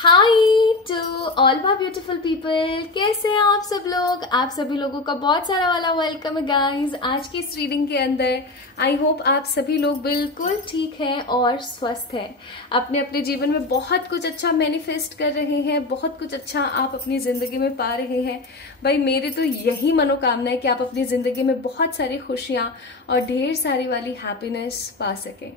Hi to all my beautiful people, कैसे हैं आप सब लोग। आप सभी लोगों का बहुत सारा वाला वेलकम है गाइस आज की इस रीडिंग के अंदर। आई होप आप सभी लोग बिल्कुल ठीक हैं और स्वस्थ हैं, अपने अपने जीवन में बहुत कुछ अच्छा मैनिफेस्ट कर रहे हैं, बहुत कुछ अच्छा आप अपनी जिंदगी में पा रहे हैं। भाई मेरी तो यही मनोकामना है कि आप अपनी जिंदगी में बहुत सारी खुशियां और ढेर सारी वाली हैप्पीनेस पा सकें।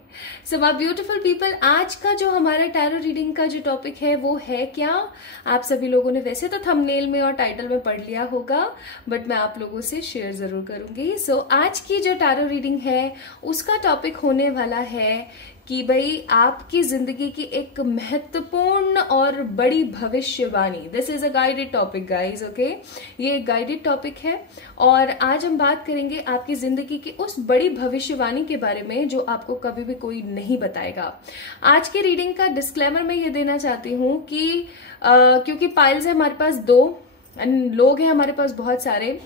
सो माय ब्यूटीफुल पीपल, आज का जो हमारा टैरो रीडिंग का जो टॉपिक है वो है क्या, आप सभी लोगों ने वैसे तो थंबनेल में और टाइटल में पढ़ लिया होगा, बट मैं आप लोगों से शेयर जरूर करूंगी। सो आज की जो टैरो रीडिंग है उसका टॉपिक होने वाला है कि भाई आपकी जिंदगी की एक महत्वपूर्ण और बड़ी भविष्यवाणी। This is a guided topic guys, okay. ये एक गाइडेड टॉपिक है और आज हम बात करेंगे आपकी जिंदगी की उस बड़ी भविष्यवाणी के बारे में जो आपको कभी भी कोई नहीं बताएगा। आज की रीडिंग का डिस्क्लेमर मैं ये देना चाहती हूँ कि क्योंकि पाइल्स है हमारे पास 2 लोग हैं हमारे पास बहुत सारे,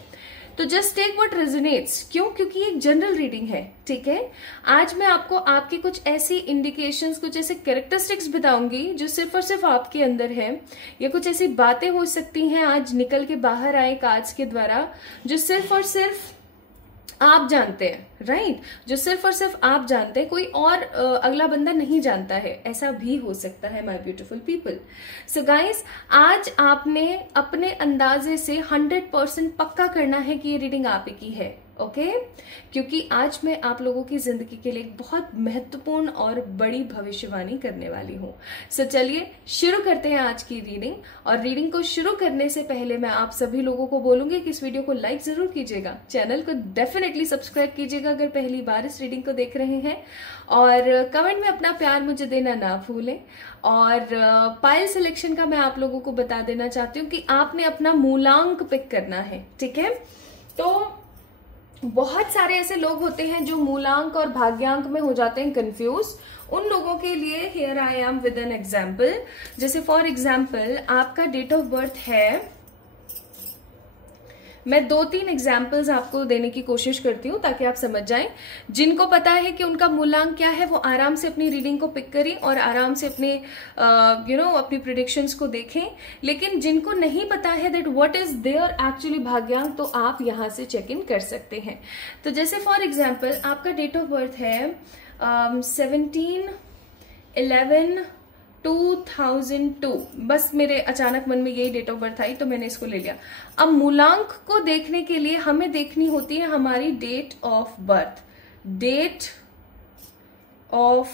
तो जस्ट टेक व्हाट रेजोनेट्स। क्यों? क्योंकि एक जनरल रीडिंग है, ठीक है। आज मैं आपको आपकी कुछ ऐसी इंडिकेशंस, कुछ ऐसे कैरेक्टरिस्टिक्स बताऊंगी जो सिर्फ और सिर्फ आपके अंदर है, या कुछ ऐसी बातें हो सकती हैं आज निकल के बाहर आए कार्ड्स के द्वारा जो सिर्फ और सिर्फ आप जानते हैं, राइट। जो सिर्फ और सिर्फ आप जानते हैं, कोई और अगला बंदा नहीं जानता है, ऐसा भी हो सकता है my beautiful people. So guys, आज आपने अपने अंदाजे से 100% पक्का करना है कि ये रीडिंग आप ही की है, ओके क्योंकि आज मैं आप लोगों की जिंदगी के लिए एक बहुत महत्वपूर्ण और बड़ी भविष्यवाणी करने वाली हूँ। सो चलिए शुरू करते हैं आज की रीडिंग। और रीडिंग को शुरू करने से पहले मैं आप सभी लोगों को बोलूंगी कि इस वीडियो को लाइक जरूर कीजिएगा, चैनल को डेफिनेटली सब्सक्राइब कीजिएगा अगर पहली बार इस रीडिंग को देख रहे हैं, और कमेंट में अपना प्यार मुझे देना ना भूलें। और पाइल सिलेक्शन का मैं आप लोगों को बता देना चाहती हूँ कि आपने अपना मूलांक पिक करना है, ठीक है। तो बहुत सारे ऐसे लोग होते हैं जो मूलांक और भाग्यांक में हो जाते हैं कंफ्यूज। उन लोगों के लिए here I am with an example. जैसे फॉर एग्जाम्पल आपका डेट ऑफ बर्थ है, मैं 2-3 एग्जाम्पल्स आपको देने की कोशिश करती हूँ ताकि आप समझ जाएं। जिनको पता है कि उनका मूलांक क्या है वो आराम से अपनी रीडिंग को पिक करें और आराम से अपने अपनी प्रिडिक्शंस को देखें। लेकिन जिनको नहीं पता है that what is there actually भाग्यांक, तो आप यहाँ से चेक इन कर सकते हैं। तो जैसे फॉर एग्जाम्पल आपका डेट ऑफ बर्थ है 17/11/2002। बस मेरे अचानक मन में यही डेट ऑफ बर्थ आई तो मैंने इसको ले लिया। अब मूलांक को देखने के लिए हमें देखनी होती है हमारी date of birth, date of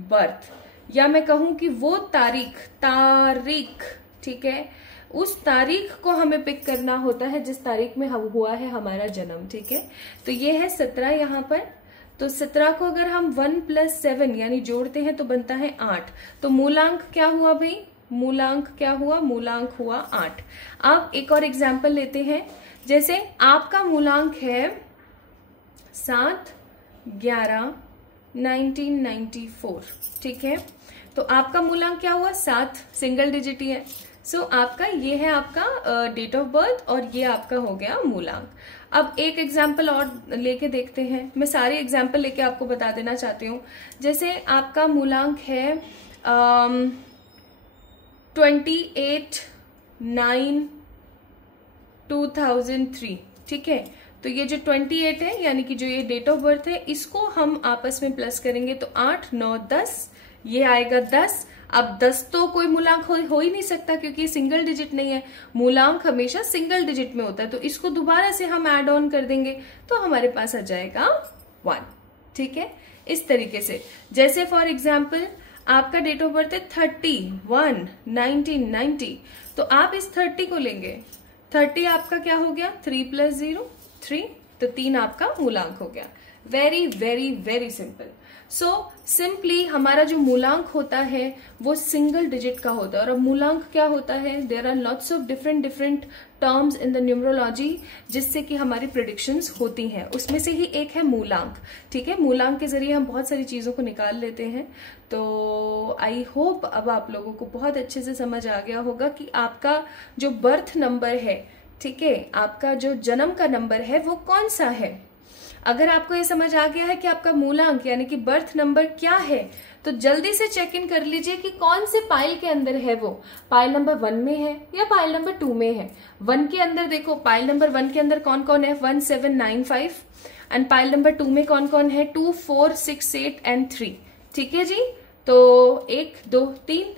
birth, या मैं कहूं कि वो तारीख, ठीक है। उस तारीख को हमें पिक करना होता है जिस तारीख में हुआ है हमारा जन्म, ठीक है। तो ये है 17 यहाँ पर। तो 17 को अगर हम 1 + 7 यानी जोड़ते हैं तो बनता है 8। तो मूलांक क्या हुआ भाई? मूलांक क्या हुआ? मूलांक हुआ 8। अब एक और एग्जाम्पल लेते हैं। जैसे आपका मूलांक है 7/11/1994, ठीक है। तो आपका मूलांक क्या हुआ? 7, सिंगल डिजिट ही है। सो आपका ये है आपका डेट ऑफ बर्थ और ये आपका हो गया मूलांक। अब एक एग्जाम्पल और लेके देखते हैं। मैं सारे एग्जाम्पल लेके आपको बता देना चाहती हूँ। जैसे आपका मूलांक है 28/9/2003, ठीक है। तो ये जो 28 है यानी कि जो ये डेट ऑफ बर्थ है, इसको हम आपस में प्लस करेंगे तो 8, 9, 10, ये आएगा 10। अब 10 तो कोई मूलांक हो ही नहीं सकता क्योंकि ये सिंगल डिजिट नहीं है। मूलांक हमेशा सिंगल डिजिट में होता है, तो इसको दोबारा से हम ऐड ऑन कर देंगे तो हमारे पास आ जाएगा 1, ठीक है। इस तरीके से जैसे फॉर एग्जाम्पल आपका डेट ऑफ बर्थ है 30/1/1990, तो आप इस 30 को लेंगे। 30 आपका क्या हो गया? 3 + 0 3, तो 3 आपका मूलांक हो गया। Very very very simple. So simply हमारा जो मूलांक होता है वो सिंगल डिजिट का होता है। और अब मूलांक क्या होता है? There are lots of different terms in the numerology जिससे कि हमारी प्रिडिक्शंस होती हैं। उसमें से ही एक है मूलांक, ठीक है। मूलांक के जरिए हम बहुत सारी चीजों को निकाल लेते हैं। तो आई होप अब आप लोगों को बहुत अच्छे से समझ आ गया होगा कि आपका जो बर्थ नंबर है, ठीक है, आपका जो जन्म का नंबर है वो कौन सा है। अगर आपको ये समझ आ गया है कि आपका मूलांक यानी कि बर्थ नंबर क्या है, तो जल्दी से चेक इन कर लीजिए कि कौन से पाइल के अंदर है वो। पाइल नंबर 1 में है या पाइल नंबर 2 में है। 1 के अंदर देखो, पाइल नंबर 1 के अंदर कौन कौन है, 1 7 9 5, एंड पाइल नंबर 2 में कौन कौन है, 2 4 6 8 एंड 3। ठीक है जी, तो 1 2 3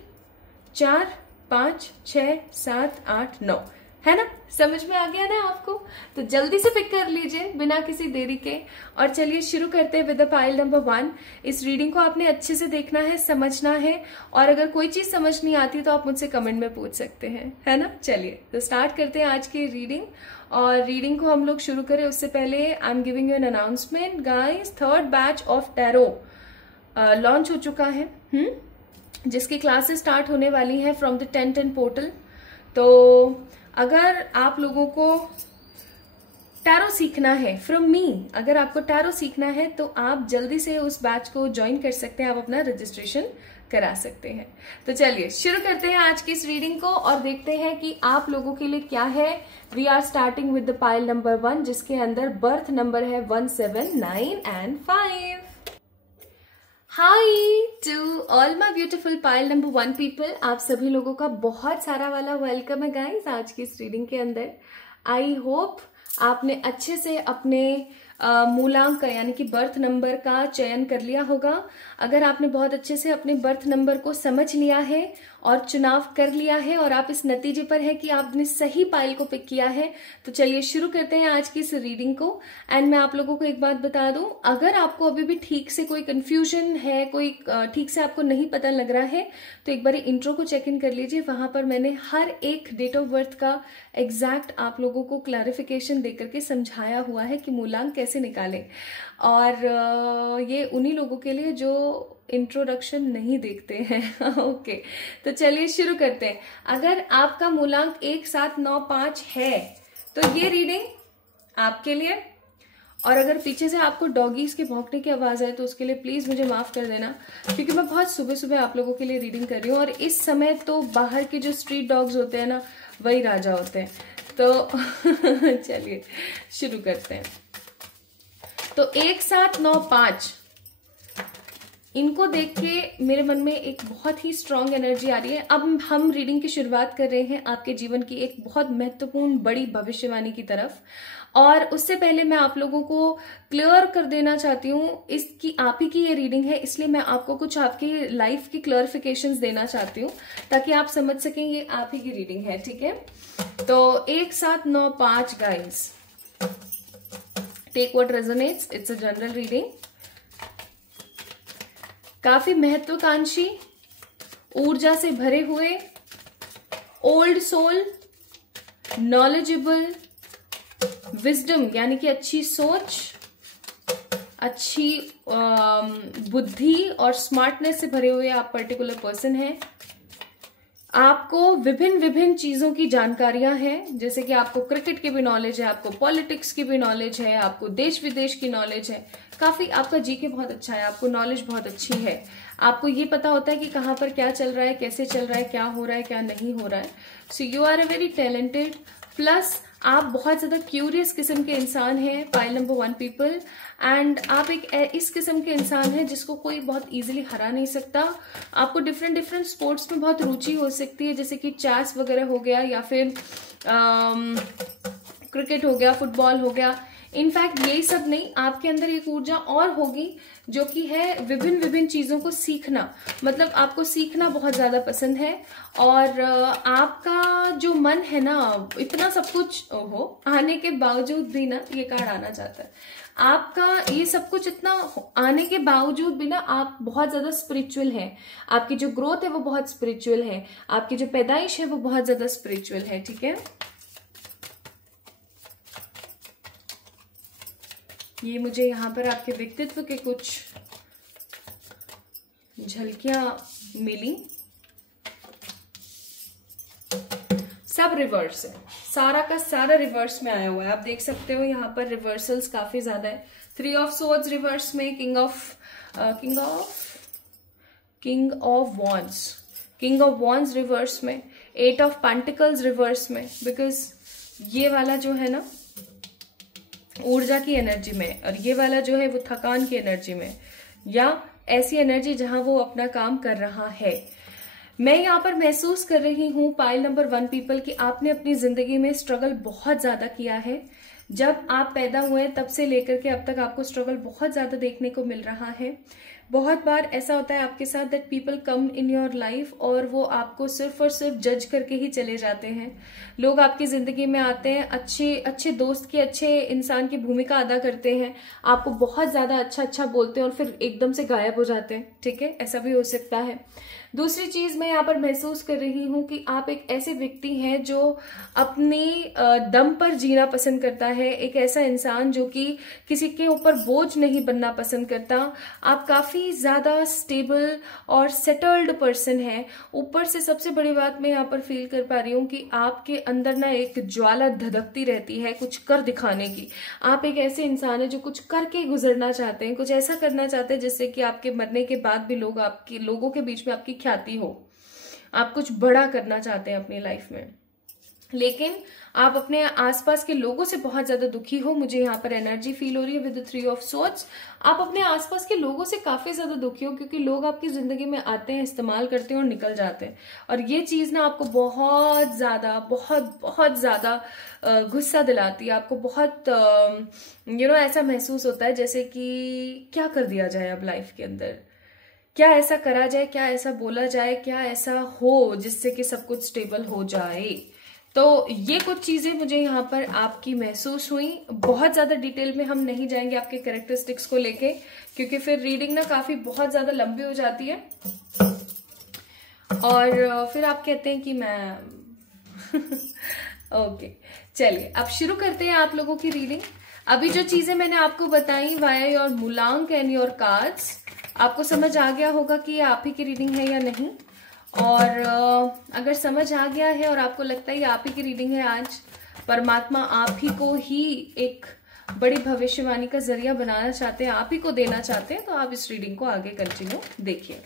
4 5 6 7 8 9 है ना, समझ में आ गया ना आपको? तो जल्दी से पिक कर लीजिए बिना किसी देरी के। और चलिए शुरू करते हैं विद द पाइल नंबर 1। इस रीडिंग को आपने अच्छे से देखना है, समझना है, और अगर कोई चीज समझ नहीं आती तो आप मुझसे कमेंट में पूछ सकते हैं, है ना। चलिए तो स्टार्ट करते हैं आज की रीडिंग। और रीडिंग को हम लोग शुरू करें उससे पहले I am giving you an announcement guys. 3rd batch of tarot launch हो चुका है, जिसकी क्लासेस स्टार्ट होने वाली है फ्रॉम द 1010 पोर्टल। तो अगर आप लोगों को टैरो सीखना है फ्रॉम मी, अगर आपको टैरो सीखना है तो आप जल्दी से उस बैच को ज्वाइन कर सकते हैं, आप अपना रजिस्ट्रेशन करा सकते हैं। तो चलिए शुरू करते हैं आज की इस रीडिंग को और देखते हैं कि आप लोगों के लिए क्या है। We are starting with the pile number 1, जिसके अंदर बर्थ नंबर है 1 7 9 and 5। Hi to all my beautiful pile number 1 people, आप सभी लोगों का बहुत सारा वाला वेलकम है गाइस आज की इस रीडिंग के अंदर। आई होप आपने अच्छे से अपने मूलांक का यानी कि बर्थ नंबर का चयन कर लिया होगा। अगर आपने बहुत अच्छे से अपने बर्थ नंबर को समझ लिया है और चुनाव कर लिया है और आप इस नतीजे पर है कि आपने सही पाइल को पिक किया है, तो चलिए शुरू करते हैं आज की इस रीडिंग को। एंड मैं आप लोगों को एक बात बता दूं, अगर आपको अभी भी ठीक से कोई कंफ्यूजन है, कोई ठीक से आपको नहीं पता लग रहा है, तो एक बार इंट्रो को चेक इन कर लीजिए। वहां पर मैंने हर एक डेट ऑफ बर्थ का एग्जैक्ट आप लोगों को क्लैरिफिकेशन देकर के समझाया हुआ है कि मूलांक कैसे निकालें। और ये उन्हीं लोगों के लिए जो इंट्रोडक्शन नहीं देखते हैं। ओके, तो चलिए शुरू करते हैं। अगर आपका मूलांक 1795 है तो ये रीडिंग आपके लिए। और अगर पीछे से आपको डॉगीज के भौंकने की आवाज आए तो उसके लिए प्लीज मुझे माफ कर देना, क्योंकि मैं बहुत सुबह सुबह आप लोगों के लिए रीडिंग कर रही हूँ और इस समय तो बाहर के जो स्ट्रीट डॉग्स होते हैं ना, वही राजा होते हैं। तो चलिए शुरू करते हैं। तो 1795 इनको देख के मेरे मन में एक बहुत ही स्ट्रांग एनर्जी आ रही है। अब हम रीडिंग की शुरुआत कर रहे हैं आपके जीवन की एक बहुत महत्वपूर्ण बड़ी भविष्यवाणी की तरफ। और उससे पहले मैं आप लोगों को क्लियर कर देना चाहती हूँ, इसकी आप ही की ये रीडिंग है, इसलिए मैं आपको कुछ आपकी लाइफ की क्लियरिफिकेशंस देना चाहती हूँ ताकि आप समझ सकें ये आप ही की रीडिंग है। ठीक है, तो 1795 guys, take what resonates, it's a general reading. काफी महत्वाकांक्षी, ऊर्जा से भरे हुए, ओल्ड सोल, नॉलेजेबल, विजडम यानी कि अच्छी सोच, अच्छी बुद्धि और स्मार्टनेस से भरे हुए आप पर्टिकुलर पर्सन हैं। आपको विभिन्न विभिन्न चीजों की जानकारियां हैं, जैसे कि आपको क्रिकेट की भी नॉलेज है, आपको पॉलिटिक्स की भी नॉलेज है, आपको देश विदेश की नॉलेज है। काफी आपका जीके बहुत अच्छा है, आपको नॉलेज बहुत अच्छी है, आपको ये पता होता है कि कहाँ पर क्या चल रहा है, कैसे चल रहा है, क्या हो रहा है, क्या नहीं हो रहा है। So you are a very talented, plus आप बहुत ज्यादा क्यूरियस किस्म के इंसान हैं पाइल नंबर 1 पीपल। एंड आप एक इस किस्म के इंसान हैं जिसको कोई बहुत इजीली हरा नहीं सकता। आपको डिफरेंट डिफरेंट स्पोर्ट्स में बहुत रुचि हो सकती है, जैसे कि चेस वगैरह हो गया या फिर क्रिकेट हो गया, फुटबॉल हो गया। इनफैक्ट यही सब नहीं, आपके अंदर एक ऊर्जा और होगी जो कि है विभिन्न विभिन्न चीजों को सीखना। मतलब आपको सीखना बहुत ज्यादा पसंद है और आपका जो मन है ना, इतना सब कुछ आने के बावजूद भी ना, ये कार्ड आना चाहता है, आपका ये सब कुछ इतना आने के बावजूद भी ना आप बहुत ज्यादा स्पिरिचुअल हैं। आपकी जो ग्रोथ है वो बहुत स्पिरिचुअल है, आपकी जो पैदाइश है वो बहुत ज्यादा स्पिरिचुअल है। ठीक है, ये मुझे यहाँ पर आपके व्यक्तित्व के कुछ झलकियां मिली। सब रिवर्स है, सारा का सारा रिवर्स में आया हुआ है। आप देख सकते हो यहाँ पर रिवर्सल्स काफी ज्यादा है। 3 ऑफ सोर्ड्स रिवर्स में, किंग ऑफ वॉन्ड्स रिवर्स में, 8 ऑफ पेंटिकल्स रिवर्स में। बिकॉज ये वाला जो है ना, ऊर्जा की एनर्जी में, और ये वाला जो है वो थकान की एनर्जी में, या ऐसी एनर्जी जहां वो अपना काम कर रहा है। मैं यहाँ पर महसूस कर रही हूँ पाइल नंबर 1 पीपल कि आपने अपनी जिंदगी में स्ट्रगल बहुत ज्यादा किया है। जब आप पैदा हुए तब से लेकर के अब तक आपको स्ट्रगल बहुत ज्यादा देखने को मिल रहा है। बहुत बार ऐसा होता है आपके साथ that people come in your life और वो आपको सिर्फ और सिर्फ जज करके ही चले जाते हैं। लोग आपकी जिंदगी में आते हैं, अच्छे अच्छे दोस्त की, अच्छे इंसान की भूमिका अदा करते हैं, आपको बहुत ज्यादा अच्छा अच्छा बोलते हैं और फिर एकदम से गायब हो जाते हैं। ठीक है, ऐसा भी हो सकता है। दूसरी चीज मैं यहाँ पर महसूस कर रही हूँ कि आप एक ऐसे व्यक्ति हैं जो अपनी दम पर जीना पसंद करता है, एक ऐसा इंसान जो कि किसी के ऊपर बोझ नहीं बनना पसंद करता। आप काफी ज्यादा स्टेबल और सेटल्ड पर्सन है। ऊपर से सबसे बड़ी बात मैं यहाँ पर फील कर पा रही हूँ कि आपके अंदर ना एक ज्वाला धधकती रहती है कुछ कर दिखाने की। आप एक ऐसे इंसान है जो कुछ करके गुजरना चाहते हैं, कुछ ऐसा करना चाहते हैं जिससे कि आपके मरने के बाद भी लोगों के बीच में आपकी ख्याति हो। आप कुछ बड़ा करना चाहते हैं अपनी लाइफ में, लेकिन आप अपने आसपास के लोगों से बहुत ज्यादा दुखी हो। मुझे यहाँ पर एनर्जी फील हो रही है विद द 3 ऑफ सोर्ड्स। आप अपने आसपास के लोगों से काफी ज्यादा दुखी हो क्योंकि लोग आपकी जिंदगी में आते हैं, इस्तेमाल करते हैं और निकल जाते हैं। और ये चीज ना आपको बहुत ज्यादा बहुत ज्यादा गुस्सा दिलाती है। आपको बहुत ऐसा महसूस होता है जैसे कि क्या कर दिया जाए अब लाइफ के अंदर, क्या ऐसा करा जाए, क्या ऐसा बोला जाए, क्या ऐसा हो जिससे कि सब कुछ स्टेबल हो जाए। तो ये कुछ चीजें मुझे यहाँ पर आपकी महसूस हुई। बहुत ज्यादा डिटेल में हम नहीं जाएंगे आपके कैरेक्टरिस्टिक्स को लेके, क्योंकि फिर रीडिंग ना काफी बहुत ज्यादा लंबी हो जाती है और फिर आप कहते हैं कि मैं ओके चलिए अब शुरू करते हैं आप लोगों की रीडिंग। अभी जो चीजें मैंने आपको बताई वाया योर मूलांक एंड योर कार्ड्स, आपको समझ आ गया होगा कि ये आप ही की रीडिंग है या नहीं। और अगर समझ आ गया है और आपको लगता है ये आप ही की रीडिंग है, आज परमात्मा आप ही को ही एक बड़ी भविष्यवाणी का जरिया बनाना चाहते हैं, आप ही को देना चाहते हैं, तो आप इस रीडिंग को आगे कंटिन्यू देखिए।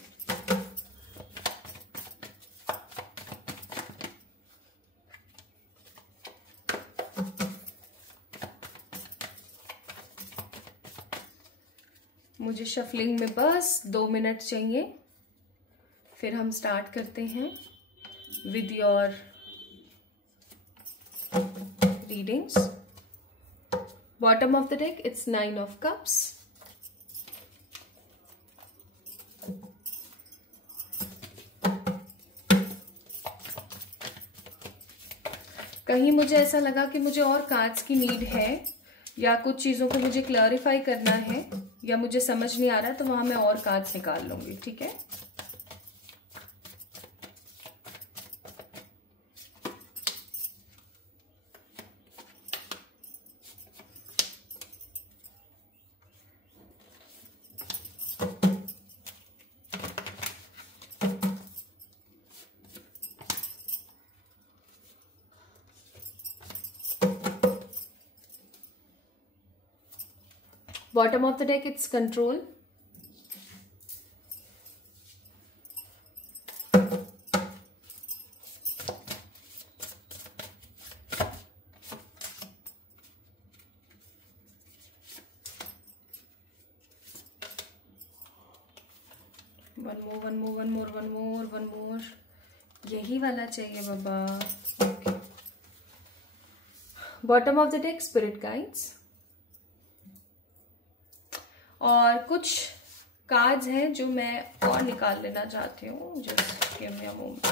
मुझे शफलिंग में बस 2 मिनट चाहिए, फिर हम स्टार्ट करते हैं with your readings. Bottom of the deck it's 9 of cups. कहीं मुझे ऐसा लगा कि मुझे और कार्ड्स की नीड है या कुछ चीजों को मुझे क्लैरिफाई करना है या मुझे समझ नहीं आ रहा, तो वहां मैं और कार्ड्स निकाल लूंगी। ठीक है, bottom of the deck it's control, one more, यही वाला चाहिए बाबा। Okay, bottom of the deck spirit guides, और कुछ कार्ड्स हैं जो मैं और निकाल लेना चाहती हूँ। Just give me a moment.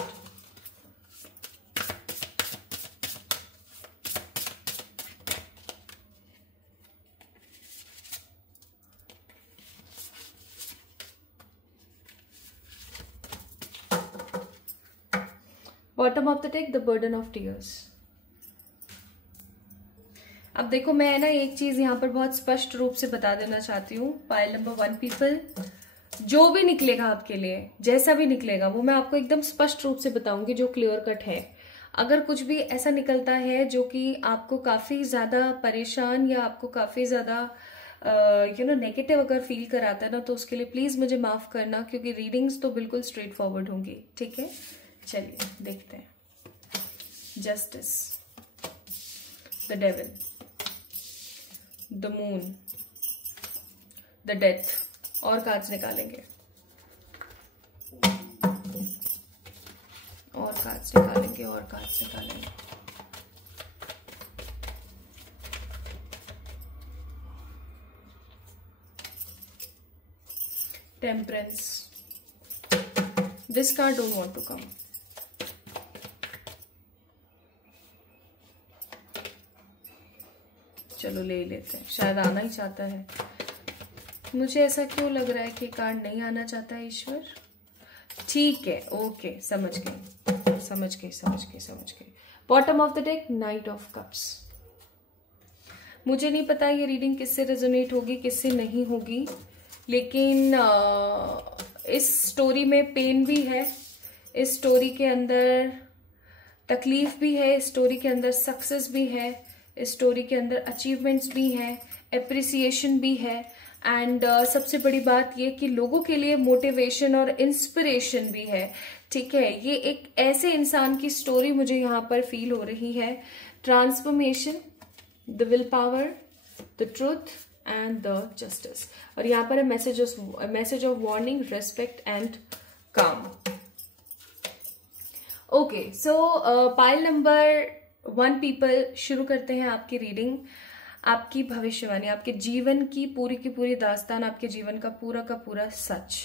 Bottom of the deck the burden of tears. अब देखो, मैं ना एक चीज यहाँ पर बहुत स्पष्ट रूप से बता देना चाहती हूँ। पाइल नंबर 1 पीपल, जो भी निकलेगा आपके लिए, जैसा भी निकलेगा, वो मैं आपको एकदम स्पष्ट रूप से बताऊंगी जो क्लियर कट है। अगर कुछ भी ऐसा निकलता है जो कि आपको काफी ज्यादा परेशान या आपको काफी ज्यादा नेगेटिव अगर फील कराता है ना, तो उसके लिए प्लीज मुझे माफ करना, क्योंकि रीडिंग्स तो बिल्कुल स्ट्रेट फॉरवर्ड होंगी। ठीक है, चलिए देखते हैं। Justice, the devil, the moon, the death. और कार्ड्स निकालेंगे, और कार्ड्स निकालेंगे, और कार्ड्स निकालेंगे। Temperance, this card don't want to come. चलो ले लेते हैं, शायद आना ही चाहता है। मुझे ऐसा क्यों लग रहा है कि कार्ड नहीं आना चाहता है ईश्वर। ठीक है, ओके, समझ गई, समझ गई, समझ गई, समझ गई। Bottom of the deck, night of cups. मुझे नहीं पता ये रीडिंग किससे रेजोनेट होगी, किससे नहीं होगी, लेकिन इस स्टोरी में पेन भी है, इस स्टोरी के अंदर तकलीफ भी है, इस स्टोरी के अंदर सक्सेस भी है, इस स्टोरी के अंदर अचीवमेंट्स भी हैं, एप्रिसिएशन भी है, एंड सबसे बड़ी बात ये कि लोगों के लिए मोटिवेशन और इंस्पिरेशन भी है। ठीक है, ये एक ऐसे इंसान की स्टोरी मुझे यहाँ पर फील हो रही है। Transformation, the will power, the truth and the justice. और यहाँ पर है message of warning, respect and calm. Okay, so pile number 1 people, शुरू करते हैं आपकी रीडिंग। आपकी भविष्यवाणी, आपके जीवन की पूरी दास्तान, आपके जीवन का पूरा सच,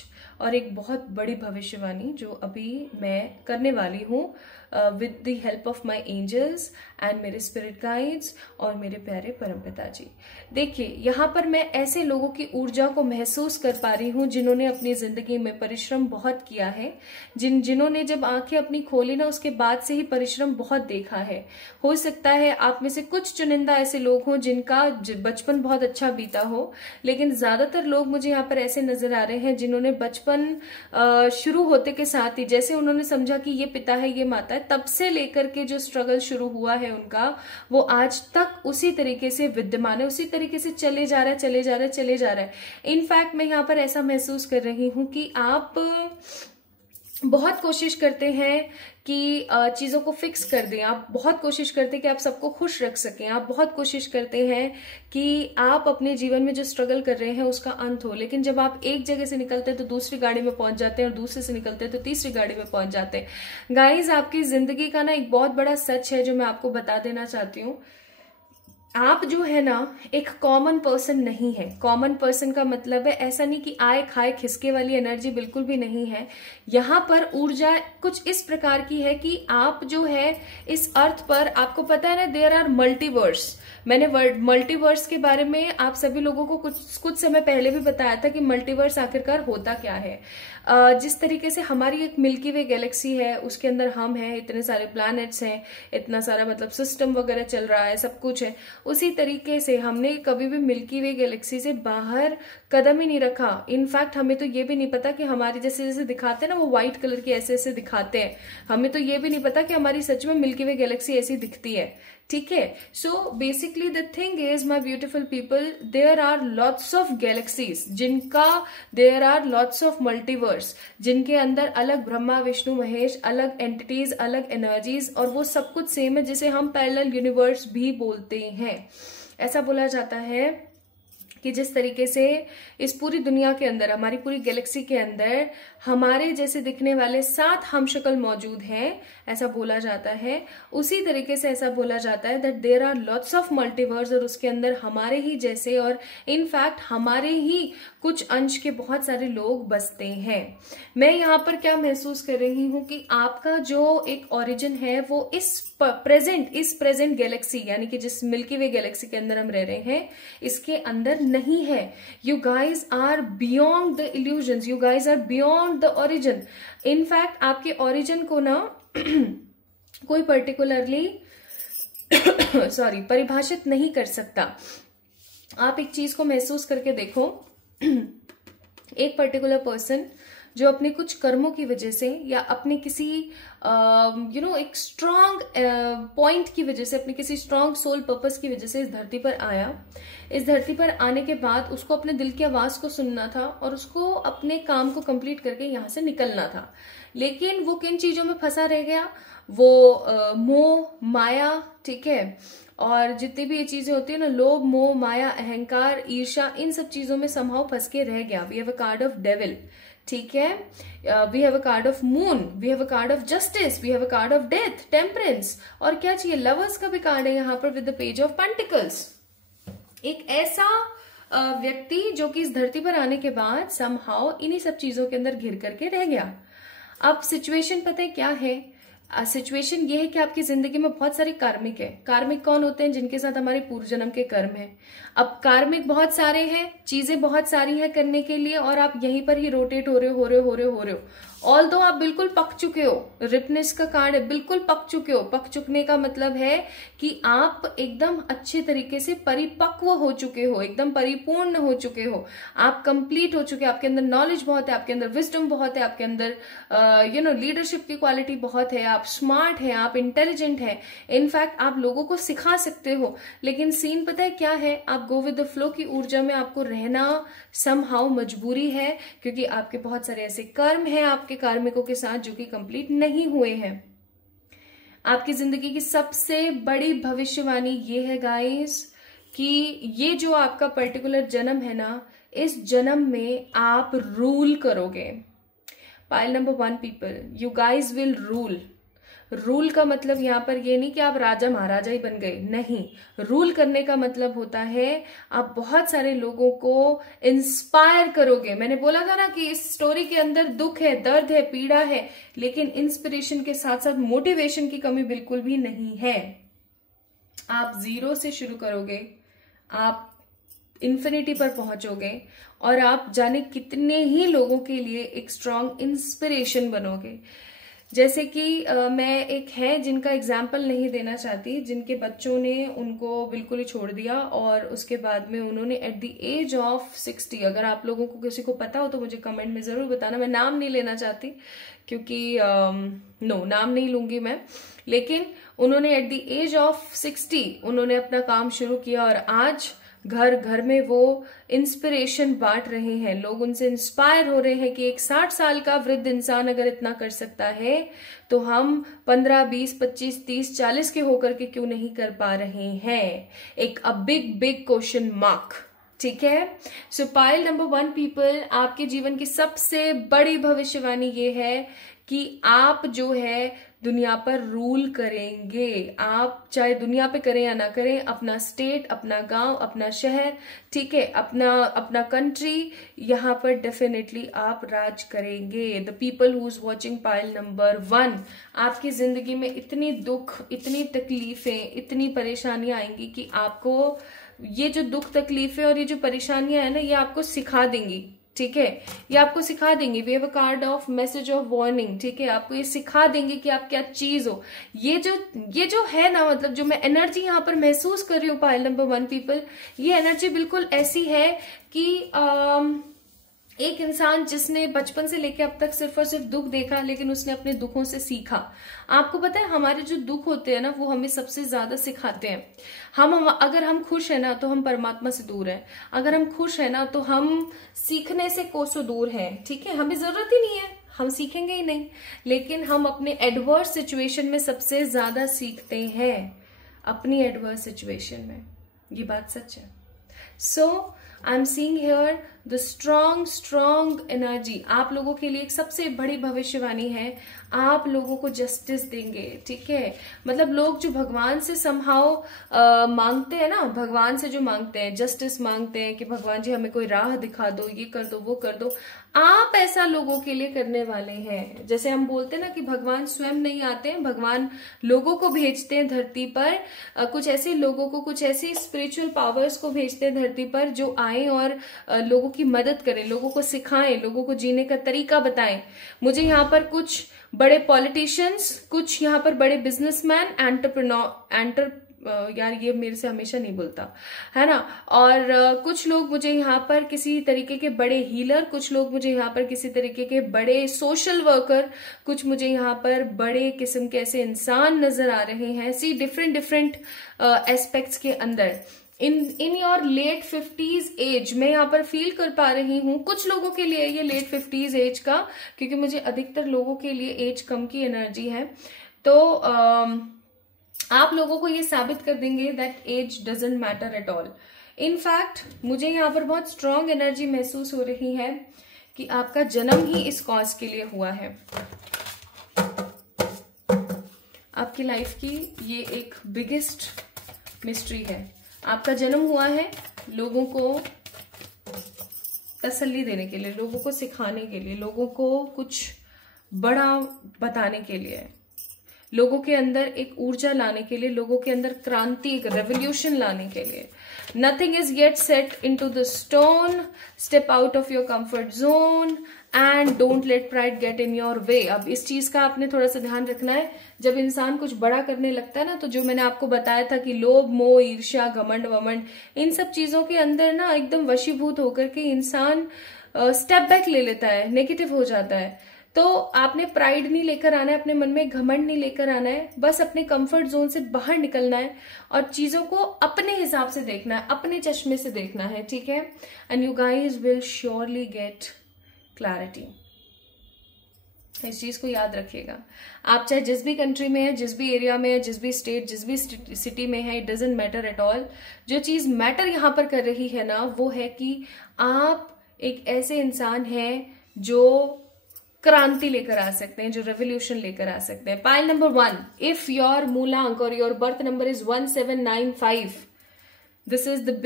और एक बहुत बड़ी भविष्यवाणी जो अभी मैं करने वाली हूँ with the help of my angels and मेरे स्पिरिट गाइड्स और मेरे प्यारे परमपिता जी। देखिए, यहाँ पर मैं ऐसे लोगों की ऊर्जा को महसूस कर पा रही हूँ जिन्होंने अपनी जिंदगी में परिश्रम बहुत किया है, जिन्होंने जब आंखें अपनी खोली ना उसके बाद से ही परिश्रम बहुत देखा है। हो सकता है आप में से कुछ चुनिंदा ऐसे लोग हों जिनका बचपन बहुत अच्छा बीता हो, लेकिन ज्यादातर लोग मुझे यहाँ पर ऐसे नजर आ रहे हैं जिन्होंने बचपन शुरू होते के साथ ही, जैसे उन्होंने समझा कि ये पिता है, ये माता है, तब से लेकर के जो स्ट्रगल शुरू हुआ है उनका, वो आज तक उसी तरीके से विद्यमान है, उसी तरीके से चले जा रहा है। इनफैक्ट मैं यहाँ पर ऐसा महसूस कर रही हूँ कि आप बहुत कोशिश करते हैं कि चीज़ों को फिक्स कर दें, आप बहुत कोशिश करते हैं कि आप सबको खुश रख सकें, आप बहुत कोशिश करते हैं कि आप अपने जीवन में जो स्ट्रगल कर रहे हैं उसका अंत हो। लेकिन जब आप एक जगह से निकलते हैं तो दूसरी गाड़ी में पहुंच जाते हैं, और दूसरे से निकलते हैं तो तीसरी गाड़ी में पहुंच जाते हैं। गाइज, आपकी जिंदगी का ना एक बहुत बड़ा सच है जो मैं आपको बता देना चाहती हूँ। आप जो है ना एक कॉमन पर्सन नहीं है। कॉमन पर्सन का मतलब है ऐसा नहीं कि आए खाए खिसके वाली एनर्जी, बिल्कुल भी नहीं है। यहाँ पर ऊर्जा कुछ इस प्रकार की है कि आप जो है इस अर्थ पर, आपको पता है ना, देयर आर मल्टीवर्स। मैंने मल्टीवर्स के बारे में आप सभी लोगों को कुछ समय पहले भी बताया था कि मल्टीवर्स आखिरकार होता क्या है। जिस तरीके से हमारी एक मिल्की वे गैलेक्सी है, उसके अंदर हम हैं, इतने सारे प्लैनेट्स हैं, इतना सारा मतलब सिस्टम वगैरह चल रहा है, सब कुछ है, उसी तरीके से हमने कभी भी मिल्की वे गैलेक्सी से बाहर कदम ही नहीं रखा। इनफैक्ट हमें तो ये भी नहीं पता कि हमारे जैसे दिखाते हैं ना, वो व्हाइट कलर के ऐसे दिखाते हैं, हमें तो ये भी नहीं पता कि हमारी सच में मिल्की वे गैलेक्सी ऐसी दिखती है। ठीक है, so basically the thing is my beautiful people, there are lots of galaxies, there are lots of multiverse, जिनके अंदर अलग ब्रह्मा विष्णु महेश, अलग एंटिटीज, अलग एनर्जीज, और वो सब कुछ सेम है, जिसे हम पैरेलल यूनिवर्स भी बोलते हैं। ऐसा बोला जाता है कि जिस तरीके से इस पूरी दुनिया के अंदर, हमारी पूरी गैलेक्सी के अंदर हमारे जैसे दिखने वाले 7 हमशक्ल मौजूद हैं, ऐसा बोला जाता है, उसी तरीके से ऐसा बोला जाता है that there are lots of multiverse, और उसके अंदर हमारे ही जैसे और इनफैक्ट हमारे ही कुछ अंश के बहुत सारे लोग बसते हैं। मैं यहाँ पर क्या महसूस कर रही हूँ कि आपका जो एक ओरिजिन है वो इस प्रेजेंट गैलेक्सी, यानी कि जिस मिल्की वे गैलेक्सी के अंदर हम रह रहे हैं, इसके अंदर नहीं है। You guys are beyond the illusions, you guys are beyond the origin. In fact आपके ओरिजिन को ना कोई पर्टिकुलरली परिभाषित नहीं कर सकता। आप एक चीज को महसूस करके देखो, एक पर्टिकुलर पर्सन जो अपने कुछ कर्मों की वजह से या अपने किसी एक स्ट्रांग पॉइंट की वजह से, अपने किसी स्ट्रांग सोल पर्पस की वजह से इस धरती पर आया। इस धरती पर आने के बाद उसको अपने दिल की आवाज को सुनना था और उसको अपने काम को कंप्लीट करके यहाँ से निकलना था। लेकिन वो किन चीजों में फंसा रह गया? वो मोह, माया, ठीक है, और जितनी भी ये चीजें होती है ना, लोभ मोह माया अहंकार ईर्ष्या, इन सब चीजों में समहाउ फंस के रह गया। We have a card of devil, ठीक है। We have a card of moon, we have a card of justice, we have a card of death, temperance, और क्या चाहिए, लवर्स का भी कार्ड है यहाँ पर with the page of pentacles. एक ऐसा व्यक्ति जो कि इस धरती पर आने के बाद समहाउ इन्हीं सब चीजों के अंदर घिर करके रह गया। अब सिचुएशन पता है क्या है, सिचुएशन ये है कि आपकी जिंदगी में बहुत सारे कार्मिक है। कार्मिक कौन होते हैं, जिनके साथ हमारे पूर्व जन्म के कर्म है। अब कार्मिक बहुत सारे हैं, चीजें बहुत सारी हैं करने के लिए, और आप यहीं पर ही रोटेट हो रहे हो। ऑल दो आप बिल्कुल पक चुके हो, रिपनेस का कार्ड है, बिल्कुल पक चुके हो। पक चुकने का मतलब है कि आप एकदम अच्छे तरीके से परिपक्व हो चुके हो, एकदम परिपूर्ण हो चुके हो, आप कंप्लीट हो चुके हो। आपके अंदर नॉलेज बहुत है, आपके अंदर विजडम बहुत है, आपके अंदर लीडरशिप की क्वालिटी बहुत है, आप स्मार्ट हैं, आप इंटेलिजेंट हैं, इनफैक्ट आप लोगों को सिखा सकते हो। लेकिन सीन पता है क्या है, आप गो विद द फ्लो की ऊर्जा में आपको रहना समहाउ मजबूरी है, क्योंकि आपके बहुत सारे ऐसे कर्म हैं आपके कार्मिकों के साथ जो कि कंप्लीट नहीं हुए हैं। आपकी जिंदगी की सबसे बड़ी भविष्यवाणी ये है गाइस कि ये जो आपका पर्टिकुलर जन्म है ना, इस जन्म में आप रूल करोगे। Pile number 1 people, you guys will rule. Rule का मतलब यहाँ पर ये नहीं कि आप राजा महाराजा ही बन गए, नहीं। रूल करने का मतलब होता है आप बहुत सारे लोगों को इंस्पायर करोगे। मैंने बोला था ना कि इस स्टोरी के अंदर दुख है, दर्द है, पीड़ा है, लेकिन इंस्पिरेशन के साथ साथ मोटिवेशन की कमी बिल्कुल भी नहीं है। आप 0 से शुरू करोगे, आप इन्फिनिटी पर पहुंचोगे, और आप जाने कितने ही लोगों के लिए एक स्ट्रॉन्ग इंस्पिरेशन बनोगे। जैसे कि मैं एक है जिनका एग्जाम्पल नहीं देना चाहती, जिनके बच्चों ने उनको बिल्कुल ही छोड़ दिया, और उसके बाद में उन्होंने एट द एज ऑफ 60, अगर आप लोगों को किसी को पता हो तो मुझे कमेंट में जरूर बताना। मैं नाम नहीं लेना चाहती क्योंकि नाम नहीं लूंगी मैं, लेकिन उन्होंने एट द एज ऑफ 60 उन्होंने अपना काम शुरू किया, और आज घर घर में वो इंस्पिरेशन बांट रहे हैं। लोग उनसे इंस्पायर हो रहे हैं कि एक 60 साल का वृद्ध इंसान अगर इतना कर सकता है तो हम 15, 20, 25, 30, 40 के होकर के क्यों नहीं कर पा रहे हैं। एक बिग क्वेश्चन मार्क, ठीक है। सो पाइल नंबर 1 पीपल, आपके जीवन की सबसे बड़ी भविष्यवाणी ये है कि आप जो है दुनिया पर रूल करेंगे। आप चाहे दुनिया पे करें या ना करें, अपना स्टेट, अपना गांव, अपना शहर, ठीक है, अपना कंट्री, यहाँ पर डेफिनेटली आप राज करेंगे। The people who is watching pile number 1, आपकी जिंदगी में इतनी दुख, इतनी तकलीफें, इतनी परेशानियां आएंगी कि आपको ये जो दुख तकलीफें और ये जो परेशानियां है ना, ये आपको सिखा देंगी, ठीक है। ये आपको सिखा देंगे। We have a card of message of warning, ठीक है। आपको ये सिखा देंगे कि आप क्या चीज हो। ये जो है ना, मतलब जो मैं एनर्जी यहाँ पर महसूस कर रही हूँ पाइल नंबर 1 पीपल, ये एनर्जी बिल्कुल ऐसी है कि एक इंसान जिसने बचपन से लेकर अब तक सिर्फ और सिर्फ दुख देखा, लेकिन उसने अपने दुखों से सीखा। आपको पता है हमारे जो दुख होते हैं ना, वो हमें सबसे ज्यादा सिखाते हैं। अगर हम खुश है ना तो हम परमात्मा से दूर हैं, अगर हम खुश है ना तो हम सीखने से कोसों दूर हैं, ठीक है। हमें जरूरत ही नहीं है, हम सीखेंगे ही नहीं, लेकिन हम अपने एडवर्स सिचुएशन में सबसे ज्यादा सीखते हैं, अपनी एडवर्स सिचुएशन में। ये बात सच है। So I am seeing here the strong energy. आप लोगों के लिए एक सबसे बड़ी भविष्यवाणी है, आप लोगों को जस्टिस देंगे, ठीक है। मतलब लोग जो भगवान से समहाउ मांगते हैं ना, भगवान से जो मांगते हैं, जस्टिस मांगते हैं कि भगवान जी हमें कोई राह दिखा दो, ये कर दो, वो कर दो, आप ऐसा लोगों के लिए करने वाले हैं। जैसे हम बोलते हैं ना कि भगवान स्वयं नहीं आते हैं, भगवान लोगों को भेजते हैं धरती पर, कुछ ऐसे लोगों को, कुछ ऐसी स्पिरिचुअल पावर्स को भेजते हैं धरती पर जो आए और लोगों की मदद करें, लोगों को सिखाएं, लोगों को जीने का तरीका बताएं। मुझे यहाँ पर कुछ बड़े पॉलिटिशियंस, कुछ यहाँ पर बड़े बिजनेसमैन, यार ये मेरे से हमेशा नहीं बोलता है ना, और कुछ लोग मुझे यहाँ पर किसी तरीके के बड़े हीलर, कुछ लोग मुझे यहाँ पर किसी तरीके के बड़े सोशल वर्कर, कुछ मुझे यहाँ पर बड़े किस्म के ऐसे इंसान नजर आ रहे हैं। सी डिफरेंट एस्पेक्ट्स के अंदर in your let 50s as मैं यहाँ पर फील कर पा रही हूँ। कुछ लोगों के लिए ये लेट 50s एज का, क्योंकि मुझे अधिकतर लोगों के लिए एज कम की एनर्जी है। तो आप लोगों को ये साबित कर देंगे that age doesn't matter at all. In fact मुझे यहाँ पर बहुत स्ट्रॉन्ग एनर्जी महसूस हो रही है कि आपका जन्म ही इस कॉज के लिए हुआ है। आपकी लाइफ की ये एक बिगेस्ट मिस्ट्री है। आपका जन्म हुआ है लोगों को तसल्ली देने के लिए, लोगों को सिखाने के लिए, लोगों को कुछ बड़ा बताने के लिए, लोगों के अंदर एक ऊर्जा लाने के लिए, लोगों के अंदर क्रांति, एक रेवोल्यूशन लाने के लिए। Nothing is yet set into the stone, step out of your comfort zone and don't let pride get in your way. अब इस चीज का आपने थोड़ा सा ध्यान रखना है। जब इंसान कुछ बड़ा करने लगता है ना, तो जो मैंने आपको बताया था कि लोभ, मोह, ईर्ष्या, घमंड, वमंड, इन सब चीजों के अंदर ना एकदम वशीभूत होकर के इंसान स्टेप बैक ले लेता है, नेगेटिव हो जाता है। तो आपने प्राइड नहीं लेकर आना है, अपने मन में घमंड नहीं लेकर आना है, बस अपने कंफर्ट जोन से बाहर निकलना है और चीजों को अपने हिसाब से देखना है, अपने चश्मे से देखना है, ठीक है। And you guys will surely get clarity. इस चीज को याद रखिएगा। आप चाहे जिस भी कंट्री में है, जिस भी एरिया में है, जिस भी स्टेट, जिस भी सिटी में है, it doesn't matter at all. जो चीज मैटर यहां पर कर रही है ना, वो है कि आप एक ऐसे इंसान हैं जो क्रांति लेकर आ सकते हैं, जो रेवोल्यूशन लेकर आ सकते हैं। पाइल नंबर 1, इफ योर मूलांक और your birth number is 1795, this is the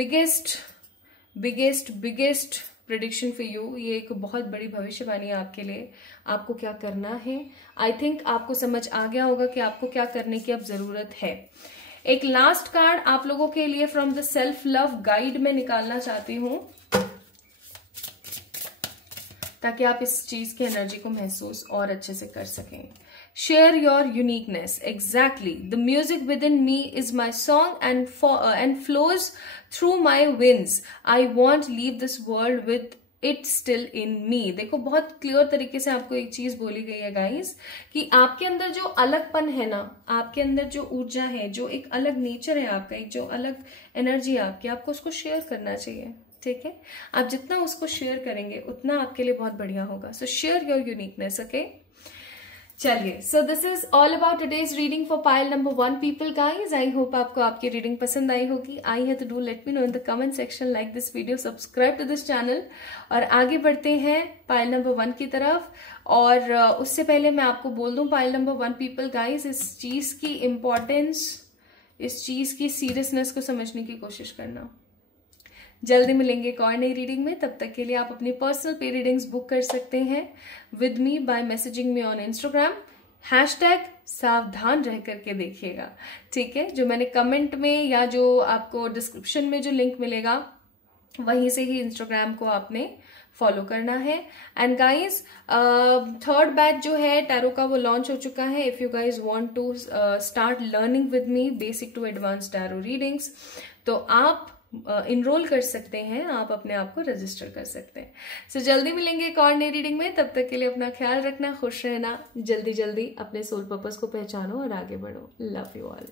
biggest prediction for you. ये एक बहुत बड़ी भविष्यवाणी है आपके लिए। आपको क्या करना है, आई थिंक आपको समझ आ गया होगा कि आपको क्या करने की अब जरूरत है। एक लास्ट कार्ड आप लोगों के लिए from the self love guide में निकालना चाहती हूं, ताकि आप इस चीज की एनर्जी को महसूस और अच्छे से कर सकें। Share your uniqueness. Exactly, the music within me is my song and flows through my winds. I want leave this world with it still in me. देखो, बहुत क्लियर तरीके से आपको एक चीज बोली गई है गाइस, कि आपके अंदर जो अलगपन है ना, आपके अंदर जो ऊर्जा है, जो एक अलग नेचर है आपका, एक जो अलग एनर्जी है आपकी, आपको उसको शेयर करना चाहिए, ठीक है। आप जितना उसको शेयर करेंगे उतना आपके लिए बहुत बढ़िया होगा। So share your uniqueness, okay. चलिए, so this is all about today's reading for pile number 1 people guys. I hope आपको आपकी रीडिंग पसंद आई होगी। आई है तो do let me know in the comment section, like this video, subscribe to this channel. और आगे बढ़ते हैं पाइल नंबर 1 की तरफ। और उससे पहले मैं आपको बोल दूं, पाइल नंबर 1 पीपल गाइज, इस चीज की इंपॉर्टेंस, इस चीज की सीरियसनेस को समझने की कोशिश करना। जल्दी मिलेंगे एक और नई रीडिंग में। तब तक के लिए आप अपनी पर्सनल पे रीडिंग्स बुक कर सकते हैं with me by messaging me on Instagram, #सावधान रह करके देखिएगा, ठीक है। जो मैंने कमेंट में या जो आपको डिस्क्रिप्शन में जो लिंक मिलेगा, वहीं से ही इंस्टाग्राम को आपने फॉलो करना है। एंड गाइज, 3rd बैच जो है टैरो का, वो लॉन्च हो चुका है। If you guys want to start learning with me basic to advance tarot readings, तो आप इनरोल कर सकते हैं, आप अपने आप को रजिस्टर कर सकते हैं। सो जल्दी मिलेंगे एक और नई रीडिंग में। तब तक के लिए अपना ख्याल रखना, खुश रहना, जल्दी जल्दी अपने सोल पर्पस को पहचानो और आगे बढ़ो। Love you all.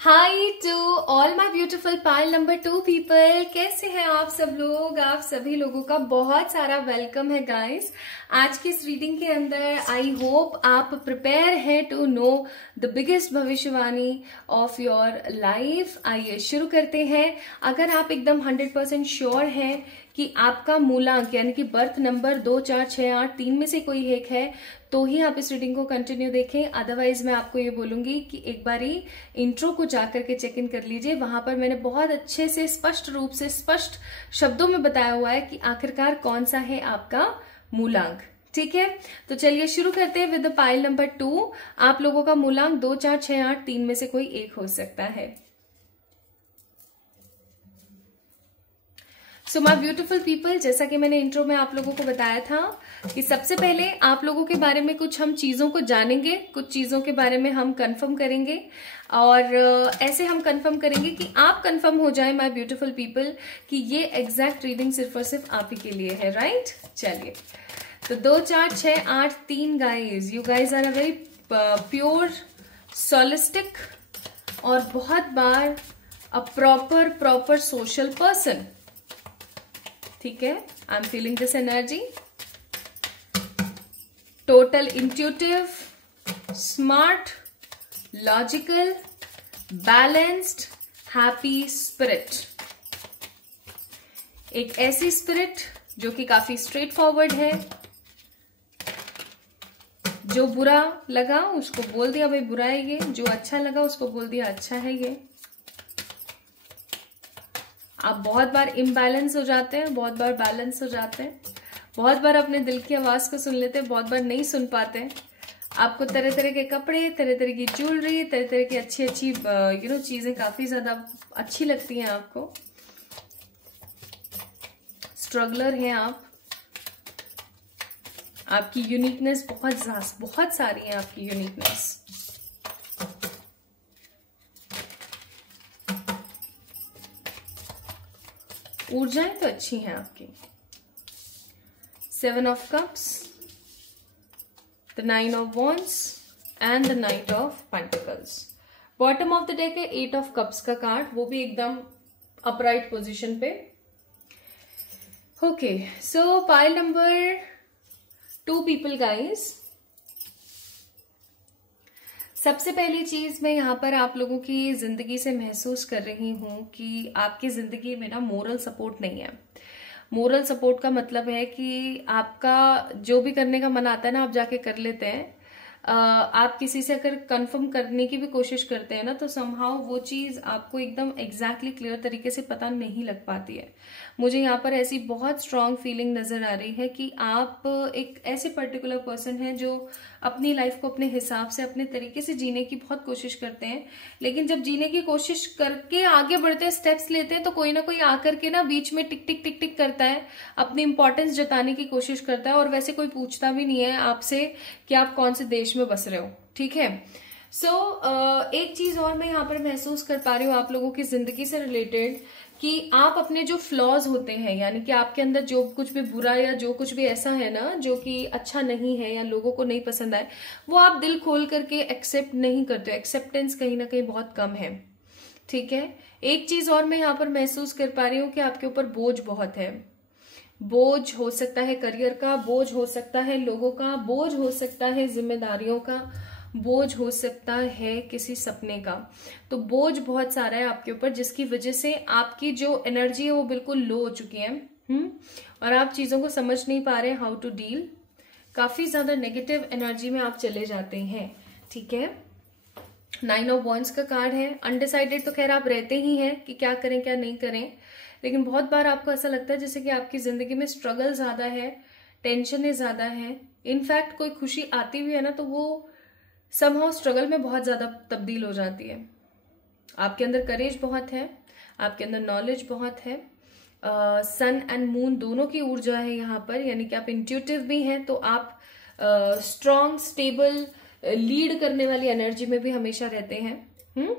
Hi to all my beautiful pile number 2 people. कैसे हैं आप सब लोग? आप सभी लोगों का बहुत सारा वेलकम है गाइस आज की इस रीडिंग के अंदर। आई होप आप प्रिपेयर हैं टू नो द बिगेस्ट भविष्यवाणी ऑफ योर लाइफ। आइए शुरू करते हैं। अगर आप एकदम 100% श्योर हैं कि आपका मूलांक यानी कि बर्थ नंबर 2, 4, 6, 8 3 में से कोई एक है, तो ही आप इस रीडिंग को कंटिन्यू देखें। अदरवाइज मैं आपको ये बोलूंगी कि एक बारी इंट्रो को जाकर के चेक इन कर लीजिए। वहां पर मैंने बहुत अच्छे से स्पष्ट रूप से स्पष्ट शब्दों में बताया हुआ है कि आखिरकार कौन सा है आपका मूलांक। ठीक है, तो चलिए शुरू करते हैं विद द पाइल नंबर 2। आप लोगों का मूलांक 2, 4, 6, 8 3 में से कोई एक हो सकता है। सो माय ब्यूटीफुल पीपल, जैसा कि मैंने इंट्रो में आप लोगों को बताया था कि सबसे पहले आप लोगों के बारे में कुछ हम चीजों को जानेंगे, कुछ चीजों के बारे में हम कंफर्म करेंगे और ऐसे हम कंफर्म करेंगे कि आप कंफर्म हो जाए माय ब्यूटीफुल पीपल कि ये एग्जैक्ट रीडिंग सिर्फ और सिर्फ आप ही के लिए है। राइट, चलिए तो 2, 4, 6, 8 3 guys, you guys are a very pure soulistic और बहुत बार अ प्रॉपर सोशल पर्सन। ठीक है, I am feeling this energy. Total intuitive, smart, logical, balanced, happy spirit. एक ऐसी स्पिरिट जो कि काफी स्ट्रेट फॉरवर्ड है, जो बुरा लगा उसको बोल दिया भाई बुरा है ये, जो अच्छा लगा उसको बोल दिया अच्छा है ये। आप बहुत बार इम्बैलेंस हो जाते हैं, बहुत बार बैलेंस हो जाते हैं, बहुत बार अपने दिल की आवाज को सुन लेते हैं, बहुत बार नहीं सुन पाते हैं। आपको तरह तरह के कपड़े, तरह तरह की ज्वेलरी, तरह तरह की अच्छी अच्छी चीजें काफी ज्यादा अच्छी लगती हैं आपको। स्ट्रगलर हैं आप, आपकी यूनिकनेस बहुत सारी है आपकी यूनिकनेस। ऊर्जाएं तो अच्छी हैं आपकी। 7 of Cups, the 9 of Wands and the Knight of Pentacles। Bottom of the deck है 8 of Cups का कार्ड, वो भी एकदम अपराइट पोजीशन पे। Okay, so pile number 2 people guys. सबसे पहली चीज मैं यहाँ पर आप लोगों की जिंदगी से महसूस कर रही हूं कि आपकी जिंदगी में ना मोरल सपोर्ट नहीं है। मोरल सपोर्ट का मतलब है कि आपका जो भी करने का मन आता है ना आप जाके कर लेते हैं। आप किसी से अगर कंफर्म करने की भी कोशिश करते हैं ना तो समहाउ वो चीज आपको एकदम एग्जैक्टली क्लियर तरीके से पता नहीं लग पाती है। मुझे यहाँ पर ऐसी बहुत स्ट्रांग फीलिंग नजर आ रही है कि आप एक ऐसे पर्टिकुलर पर्सन हैं जो अपनी लाइफ को अपने हिसाब से अपने तरीके से जीने की बहुत कोशिश करते हैं, लेकिन जब जीने की कोशिश करके आगे बढ़ते हैं, स्टेप्स लेते हैं, तो कोई ना कोई आकर के ना बीच में टिक टिक टिक टिक करता है, अपनी इंपॉर्टेंस जताने की कोशिश करता है, और वैसे कोई पूछता भी नहीं है आपसे कि आप कौन से देश में बस रहे हो। ठीक है, एक चीज और मैं यहाँ पर महसूस कर पा रही हूँ आप लोगों की जिंदगी से रिलेटेड कि आप अपने जो फ्लॉज होते हैं, यानी कि आपके अंदर जो कुछ भी बुरा या जो कुछ भी ऐसा है ना जो कि अच्छा नहीं है या लोगों को नहीं पसंद आए, वो आप दिल खोल करके एक्सेप्ट नहीं करते हो। एक्सेप्टेंस कहीं ना कहीं बहुत कम है। ठीक है, एक चीज और मैं यहाँ पर महसूस कर पा रही हूँ कि आपके ऊपर बोझ बहुत है। बोझ हो सकता है करियर का, बोझ हो सकता है लोगों का, बोझ हो सकता है जिम्मेदारियों का, बोझ हो सकता है किसी सपने का। तो बोझ बहुत सारा है आपके ऊपर, जिसकी वजह से आपकी जो एनर्जी है वो बिल्कुल लो हो चुकी है। और आप चीजों को समझ नहीं पा रहे हाउ टू डील। काफी ज्यादा नेगेटिव एनर्जी में आप चले जाते हैं। ठीक है, 9 of Wands का कार्ड है। अनडिसाइडेड तो खैर आप रहते ही हैं कि क्या करें क्या नहीं करें, लेकिन बहुत बार आपको ऐसा लगता है जैसे कि आपकी जिंदगी में स्ट्रगल ज्यादा है, टेंशन ज्यादा है। इनफैक्ट कोई खुशी आती भी है ना तो वो समहाउ स्ट्रगल में बहुत ज्यादा तब्दील हो जाती है। आपके अंदर करेज बहुत है, आपके अंदर नॉलेज बहुत है। सन एंड मून दोनों की ऊर्जा है यहाँ पर, यानी कि आप इंट्यूटिव भी हैं, तो आप स्ट्रॉन्ग स्टेबल लीड करने वाली एनर्जी में भी हमेशा रहते हैं।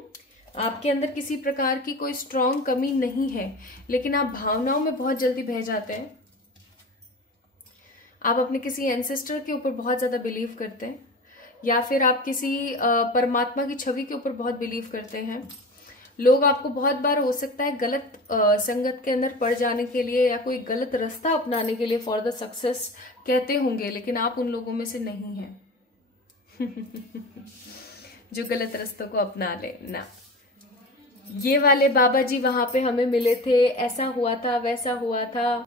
आपके अंदर किसी प्रकार की कोई स्ट्रॉन्ग कमी नहीं है, लेकिन आप भावनाओं में बहुत जल्दी बह जाते हैं। आप अपने किसी एंसेस्टर के ऊपर बहुत ज्यादा बिलीव करते हैं, या फिर आप किसी परमात्मा की छवि के ऊपर बहुत बिलीव करते हैं। लोग आपको बहुत बार हो सकता है गलत संगत के अंदर पड़ जाने के लिए या कोई गलत रास्ता अपनाने के लिए फॉर द सक्सेस कहते होंगे, लेकिन आप उन लोगों में से नहीं हैं जो गलत रास्तों को अपना ले ना। ये वाले बाबा जी वहां पे हमें मिले थे, ऐसा हुआ था वैसा हुआ था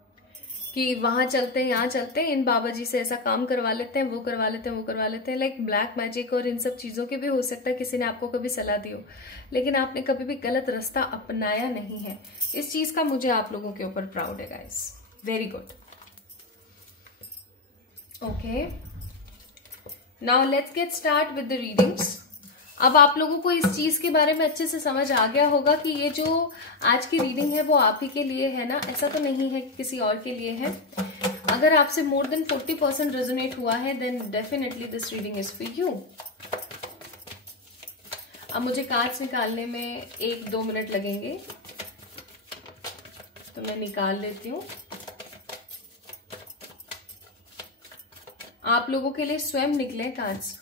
कि वहां चलते हैं यहाँ चलते हैं, इन बाबा जी से ऐसा काम करवा लेते हैं, वो करवा लेते हैं, वो करवा लेते हैं। लाइक ब्लैक मैजिक और इन सब चीजों के भी हो सकता है किसी ने आपको कभी सलाह दी हो, लेकिन आपने कभी भी गलत रास्ता अपनाया नहीं है। इस चीज का मुझे आप लोगों के ऊपर प्राउड है guys. Very good. Okay, now let's get start with the readings. अब आप लोगों को इस चीज के बारे में अच्छे से समझ आ गया होगा कि ये जो आज की रीडिंग है वो आप ही के लिए है ना, ऐसा तो नहीं है कि किसी और के लिए है। अगर आपसे मोर देन 40% रेजोनेट हुआ है then definitely this reading is for you. अब मुझे कार्ड्स निकालने में 1-2 मिनट लगेंगे, तो मैं निकाल लेती हूँ। आप लोगों के लिए स्वयं निकले cards.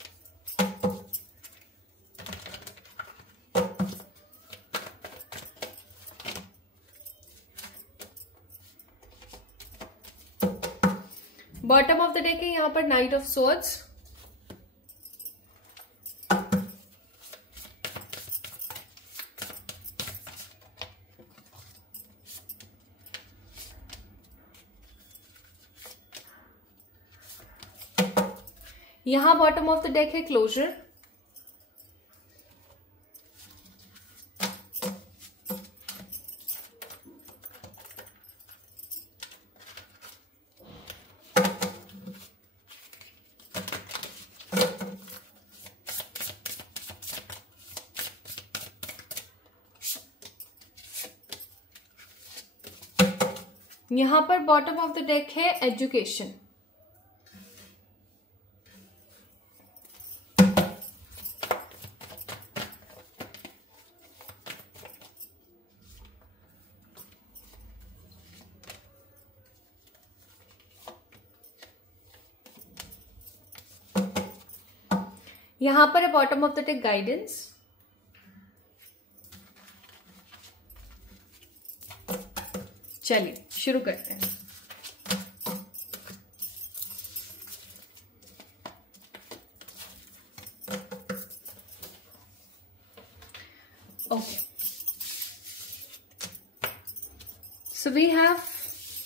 Bottom of the deck है यहाँ पर नाइट ऑफ सोर्ड्स, यहां बॉटम ऑफ द डेक है क्लोजर। यहां पर बॉटम ऑफ द डेक है एजुकेशन। यहां पर है bottom of the deck guidance. चलिए शुरू करते हैं। Okay, so we have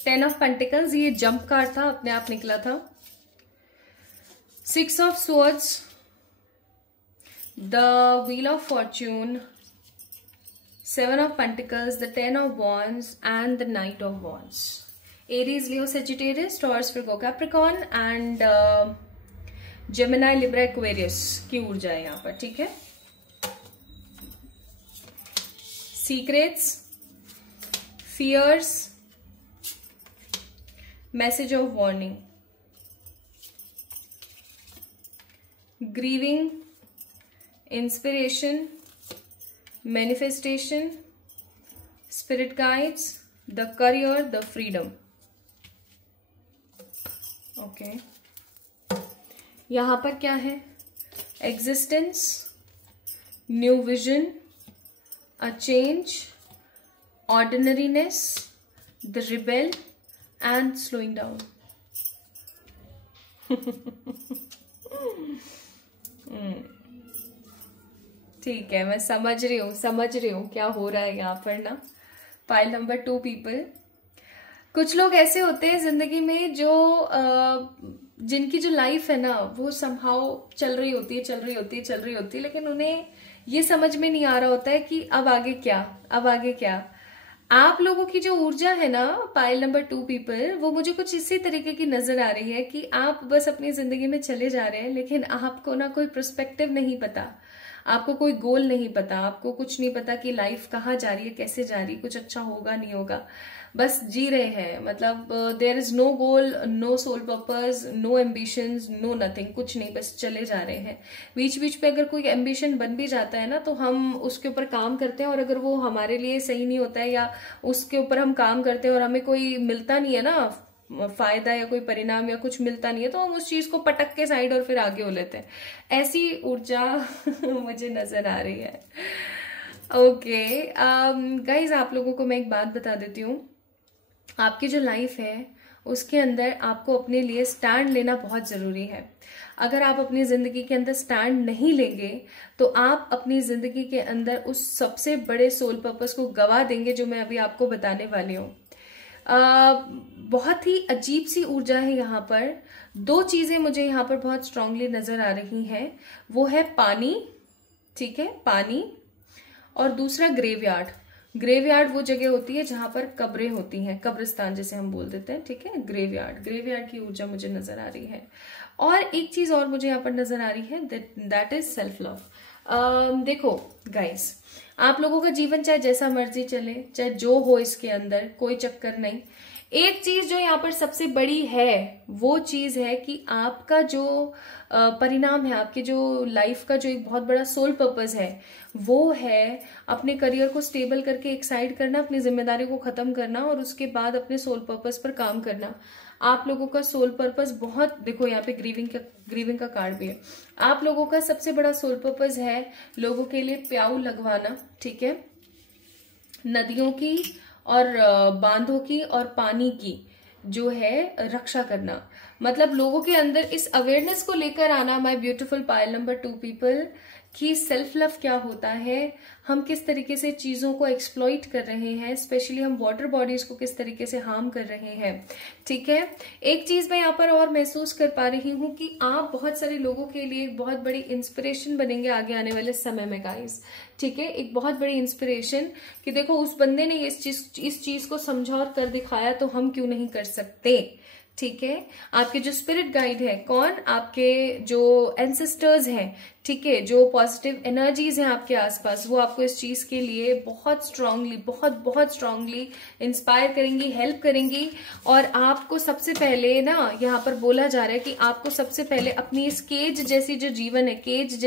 10 of pentacles. ये जंप कार्ड था, अपने आप निकला था। 6 of swords, the wheel of fortune, 7 of Pentacles, the 10 of Wands and the Knight of Wands. Aries, Leo, Sagittarius, Taurus, Virgo, Capricorn and Gemini, Libra, Aquarius की ऊर्जा है यहाँ पर, ठीक है। Secrets, Fears, Message of Warning, Grieving, Inspiration, Manifestation, Spirit Guides, the Career, the Freedom. Okay, यहां पर क्या है? Existence, New Vision, A Change, Ordinariness, The Rebel and Slowing Down. ठीक है, मैं समझ रही हूँ क्या हो रहा है यहाँ पर ना। पाइल नंबर 2 पीपल, कुछ लोग ऐसे होते हैं जिंदगी में जो जिनकी जो लाइफ है ना वो समहाउ चल रही होती है, लेकिन उन्हें ये समझ में नहीं आ रहा होता है कि अब आगे क्या। आप लोगों की जो ऊर्जा है ना पाइल नंबर 2 पीपल, वो मुझे कुछ इसी तरीके की नजर आ रही है कि आप बस अपनी जिंदगी में चले जा रहे हैं, लेकिन आपको ना कोई पर्सपेक्टिव नहीं पता, आपको कोई गोल नहीं पता, आपको कुछ नहीं पता कि लाइफ कहाँ जा रही है, कैसे जा रही है, कुछ अच्छा होगा नहीं होगा, बस जी रहे हैं। मतलब there is no goal, no soul purpose, no ambitions, no nothing, कुछ नहीं, बस चले जा रहे हैं। बीच बीच पे अगर कोई एम्बिशन बन भी जाता है ना तो हम उसके ऊपर काम करते हैं, और अगर वो हमारे लिए सही नहीं होता है या उसके ऊपर हम काम करते हैं और हमें कोई मिलता नहीं है ना फायदा या कोई परिणाम या कुछ मिलता नहीं है, तो हम उस चीज को पटक के साइड और फिर आगे हो लेते हैं। ऐसी ऊर्जा मुझे नजर आ रही है। ओके गाइज, आप लोगों को मैं एक बात बता देती हूँ, आपकी जो लाइफ है उसके अंदर आपको अपने लिए स्टैंड लेना बहुत जरूरी है। अगर आप अपनी जिंदगी के अंदर स्टैंड नहीं लेंगे तो आप अपनी जिंदगी के अंदर उस सबसे बड़े सोल पर्पस को गवा देंगे जो मैं अभी आपको बताने वाली हूँ। बहुत ही अजीब सी ऊर्जा है यहाँ पर। 2 चीजें मुझे यहाँ पर बहुत स्ट्रांगली नजर आ रही हैं, वो है पानी, ठीक है, पानी, और दूसरा ग्रेवयार्ड। ग्रेवयार्ड वो जगह होती है जहां पर कब्रें होती हैं, कब्रिस्तान जिसे हम बोल देते हैं, ठीक है, ग्रेवयार्ड की ऊर्जा मुझे नजर आ रही है। और एक चीज और मुझे यहाँ पर नजर आ रही है, दैट इज सेल्फ लव। देखो गाइस, आप लोगों का जीवन चाहे जैसा मर्जी चले, चाहे जो हो इसके अंदर, कोई चक्कर नहीं। एक चीज जो यहाँ पर सबसे बड़ी है वो चीज है कि आपका जो परिणाम है, आपके जो लाइफ का जो एक बहुत बड़ा सोल पर्पस है, वो है अपने करियर को स्टेबल करके एक साइड करना, अपनी जिम्मेदारी को खत्म करना और उसके बाद अपने सोल पर्पस पर काम करना। आप लोगों का सोल पर्पस बहुत, देखो यहाँ पे ग्रीविंग का कार्ड भी है। आप लोगों का सबसे बड़ा सोल पर्पस है लोगों के लिए प्याऊ लगवाना, ठीक है, नदियों की और बांधों की और पानी की जो है रक्षा करना। मतलब लोगों के अंदर इस अवेयरनेस को लेकर आना, my beautiful pile number 2 people, कि सेल्फ लव क्या होता है, हम किस तरीके से चीज़ों को एक्सप्लॉइट कर रहे हैं, स्पेशली हम वाटर बॉडीज को किस तरीके से हार्म कर रहे हैं। ठीक है, एक चीज़ मैं यहाँ पर और महसूस कर पा रही हूँ कि आप बहुत सारे लोगों के लिए एक बहुत बड़ी इंस्पिरेशन बनेंगे आगे आने वाले समय में गाइस। ठीक है, एक बहुत बड़ी इंस्पिरेशन कि देखो उस बंदे ने इस चीज को समझा और कर दिखाया, तो हम क्यों नहीं कर सकते। ठीक है, आपके जो स्पिरिट गाइड है, कौन, आपके जो एंसेस्टर्स हैं, ठीक है, जो पॉजिटिव एनर्जीज हैं आपके आसपास, वो आपको इस चीज के लिए बहुत स्ट्रांगली बहुत स्ट्रांगली इंस्पायर करेंगी, हेल्प करेंगी। और आपको सबसे पहले ना यहाँ पर बोला जा रहा है कि आपको सबसे पहले अपनी इस केज जैसी जो जीवन है, केज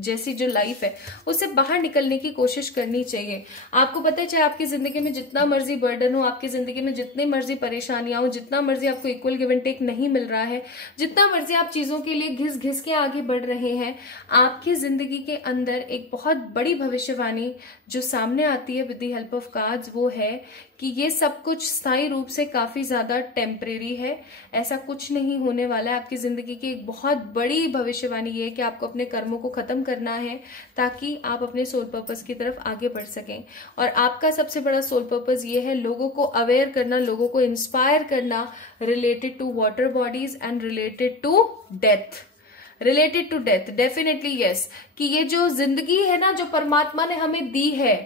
जैसी जो लाइफ है, उससे बाहर निकलने की कोशिश करनी चाहिए। आपको पता है, चाहे आपकी जिंदगी में जितना मर्जी बर्डन हो, आपकी जिंदगी में जितनी मर्जी परेशानियां हो, जितना मर्जी आपको इक्वल गिव एंड टेक नहीं मिल रहा है, जितना मर्जी आप चीजों के लिए घिस घिस के आगे बढ़ रहे हैं, आपकी जिंदगी के अंदर एक बहुत बड़ी भविष्यवाणी जो सामने आती है with the help of cards, वो है कि ये सब कुछ स्थायी रूप से काफी ज्यादा टेम्परेरी है। ऐसा कुछ नहीं होने वाला है। आपकी जिंदगी की एक बहुत बड़ी भविष्यवाणी ये है कि आपको अपने कर्मों को खत्म करना है ताकि आप अपने सोल पर्पस की तरफ आगे बढ़ सकें। और आपका सबसे बड़ा सोल पर्पस ये है लोगों को अवेयर करना, लोगों को इंस्पायर करना related to water bodies and related to death. Related to death, definitely yes, कि ये जो जिंदगी है ना, जो परमात्मा ने हमें दी है,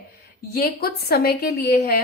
ये कुछ समय के लिए है।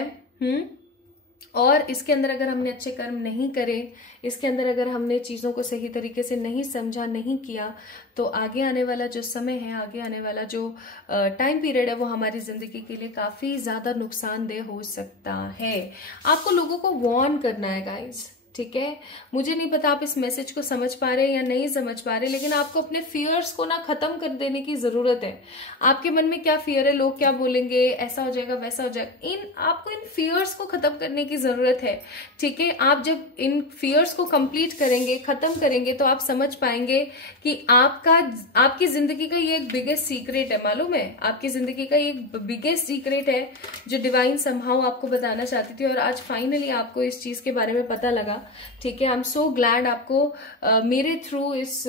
और इसके अंदर अगर हमने अच्छे कर्म नहीं करे, इसके अंदर अगर हमने चीजों को सही तरीके से नहीं समझा, नहीं किया, तो आगे आने वाला जो समय है, आगे आने वाला जो टाइम पीरियड है, वो हमारी जिंदगी के लिए काफी ज्यादा नुकसानदेह हो सकता है। आपको लोगों को वार्न करना है गाइज। ठीक है, मुझे नहीं पता आप इस मैसेज को समझ पा रहे हैं या नहीं समझ पा रहे, लेकिन आपको अपने फियर्स को ना खत्म कर देने की जरूरत है। आपके मन में क्या फियर है, लोग क्या बोलेंगे, ऐसा हो जाएगा, वैसा हो जाएगा, आपको इन फियर्स को खत्म करने की जरूरत है। ठीक है, आप जब इन फियर्स को कंप्लीट करेंगे, खत्म करेंगे, तो आप समझ पाएंगे कि आपकी जिंदगी का ये एक बिगेस्ट सीक्रेट है। मालूम है, आपकी जिंदगी का ये बिगेस्ट सीक्रेट है जो डिवाइन समहाउ आपको बताना चाहती थी, और आज फाइनली आपको इस चीज के बारे में पता लगा। ठीक है, आई एम सो ग्लैड आपको मेरे थ्रू, इस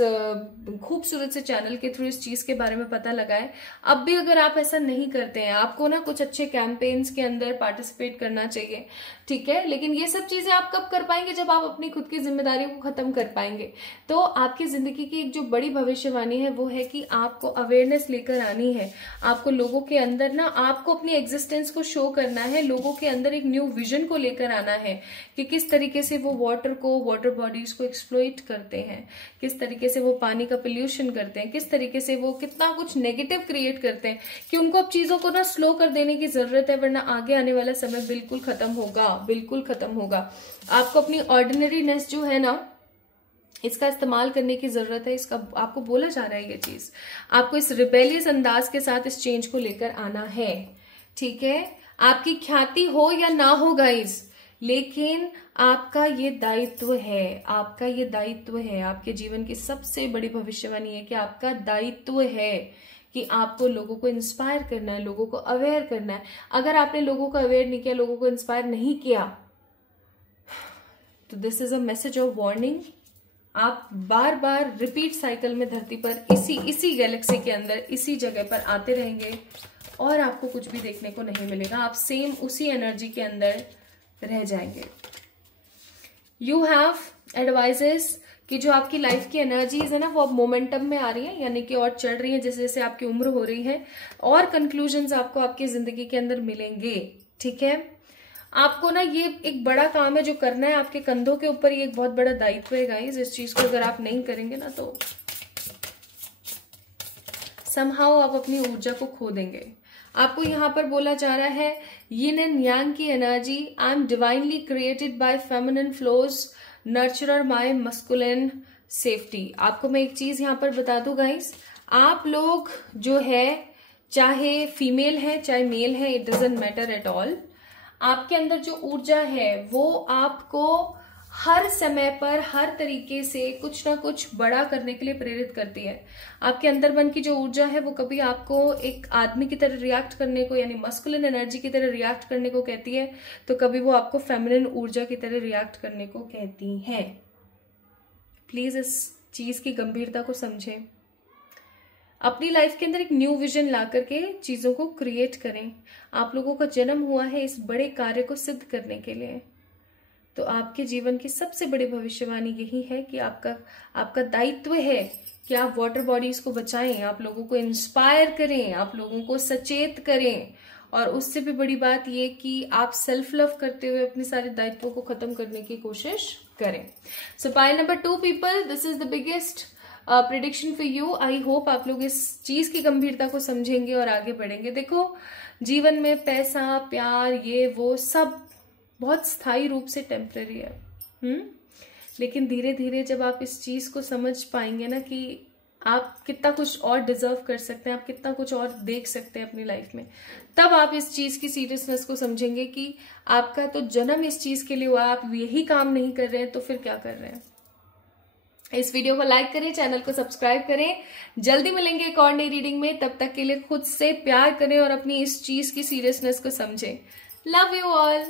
खूबसूरत से चैनल के थ्रू इस चीज के बारे में पता लगा है। अब भी अगर आप ऐसा नहीं करते हैं, आपको ना कुछ अच्छे कैंपेन्स के अंदर पार्टिसिपेट करना चाहिए। ठीक है, लेकिन ये सब चीजें आप कब कर पाएंगे, जब आप अपनी खुद की जिम्मेदारी को खत्म कर पाएंगे। तो आपकी जिंदगी की एक जो बड़ी भविष्यवाणी है वो है कि आपको अवेयरनेस लेकर आनी है। आपको लोगों के अंदर ना, आपको अपनी एग्जिस्टेंस को शो करना है, लोगों के अंदर एक न्यू विजन को लेकर आना है कि किस तरीके से वो वाटर बॉडीज को एक्सप्लॉइट करते हैं, किस तरीके से वो पानी का पोल्यूशन करते हैं, किस तरीके से वो कितना कुछ नेगेटिव क्रिएट करते हैं, कि उनको अब चीजों को ना स्लो कर देने की जरूरत है, वरना आगे आने वाला समय बिल्कुल खत्म होगा, बिल्कुल खत्म होगा। आपको अपनी ऑर्डिनरीनेस जो है ना, इसका इस्तेमाल करने की जरूरत है। इसका आपको बोला जा रहा है ये चीज, आपको इस रिबेलियस अंदाज के साथ इस चेंज को लेकर आना है। ठीक है, आपकी ख्याति हो या ना हो गाइज, लेकिन आपका ये दायित्व है, आपका ये दायित्व है। आपके जीवन की सबसे बड़ी भविष्यवाणी है कि आपका दायित्व है कि आपको लोगों को इंस्पायर करना है, लोगों को अवेयर करना है। अगर आपने लोगों को अवेयर नहीं किया, लोगों को इंस्पायर नहीं किया, तो this is a message of warning. आप बार बार रिपीट साइकिल में धरती पर इसी गैलेक्सी के अंदर इसी जगह पर आते रहेंगे और आपको कुछ भी देखने को नहीं मिलेगा। आप सेम उसी एनर्जी के अंदर रह जाएंगे। यू हैव एडवाइजेस कि जो आपकी लाइफ की एनर्जीज है ना, वो अब मोमेंटम में आ रही है, यानी कि और चढ़ रही है जैसे जैसे आपकी उम्र हो रही है, और कंक्लूजन्स आपको आपकी जिंदगी के अंदर मिलेंगे। ठीक है, आपको ना ये एक बड़ा काम है जो करना है, आपके कंधों के ऊपर ये एक बहुत बड़ा दायित्व है गाइस। इस चीज को अगर आप नहीं करेंगे ना, तो समहाउ आप अपनी ऊर्जा को खो देंगे। आपको यहाँ पर बोला जा रहा है यिन एंड यांग की energy, I am divinely created by feminine flows, नर्चरर my masculine safety. आपको मैं एक चीज यहाँ पर बता दूं गाइस, आप लोग जो है, चाहे फीमेल है चाहे मेल है, it doesn't matter at all, आपके अंदर जो ऊर्जा है वो आपको हर समय पर हर तरीके से कुछ ना कुछ बड़ा करने के लिए प्रेरित करती है। आपके अंदर मन की जो ऊर्जा है वो कभी आपको एक आदमी की तरह रिएक्ट करने को, यानी मस्कुलिन एनर्जी की तरह रिएक्ट करने को कहती है, तो कभी वो आपको फेमिनिन ऊर्जा की तरह रिएक्ट करने को कहती है। प्लीज इस चीज की गंभीरता को समझें। अपनी लाइफ के अंदर एक न्यू विजन ला करके चीजों को क्रिएट करें। आप लोगों का जन्म हुआ है इस बड़े कार्य को सिद्ध करने के लिए। तो आपके जीवन की सबसे बड़ी भविष्यवाणी यही है कि आपका दायित्व है कि आप वाटर बॉडीज को बचाएं, आप लोगों को इंस्पायर करें, आप लोगों को सचेत करें, और उससे भी बड़ी बात ये कि आप सेल्फ लव करते हुए अपने सारे दायित्वों को खत्म करने की कोशिश करें। सो pile number 2 people, this is the biggest prediction for you. I hope आप लोग इस चीज की गंभीरता को समझेंगे और आगे बढ़ेंगे। देखो, जीवन में पैसा, प्यार, ये वो सब बहुत स्थायी रूप से टेम्पररी है। लेकिन धीरे धीरे जब आप इस चीज को समझ पाएंगे ना कि आप कितना कुछ और डिजर्व कर सकते हैं, आप कितना कुछ और देख सकते हैं अपनी लाइफ में, तब आप इस चीज की सीरियसनेस को समझेंगे कि आपका तो जन्म इस चीज के लिए हुआ, आप यही काम नहीं कर रहे हैं तो फिर क्या कर रहे हैं। इस वीडियो को लाइक करें, चैनल को सब्सक्राइब करें। जल्दी मिलेंगे एक और नई रीडिंग में। तब तक के लिए खुद से प्यार करें और अपनी इस चीज की सीरियसनेस को समझें। Love you all.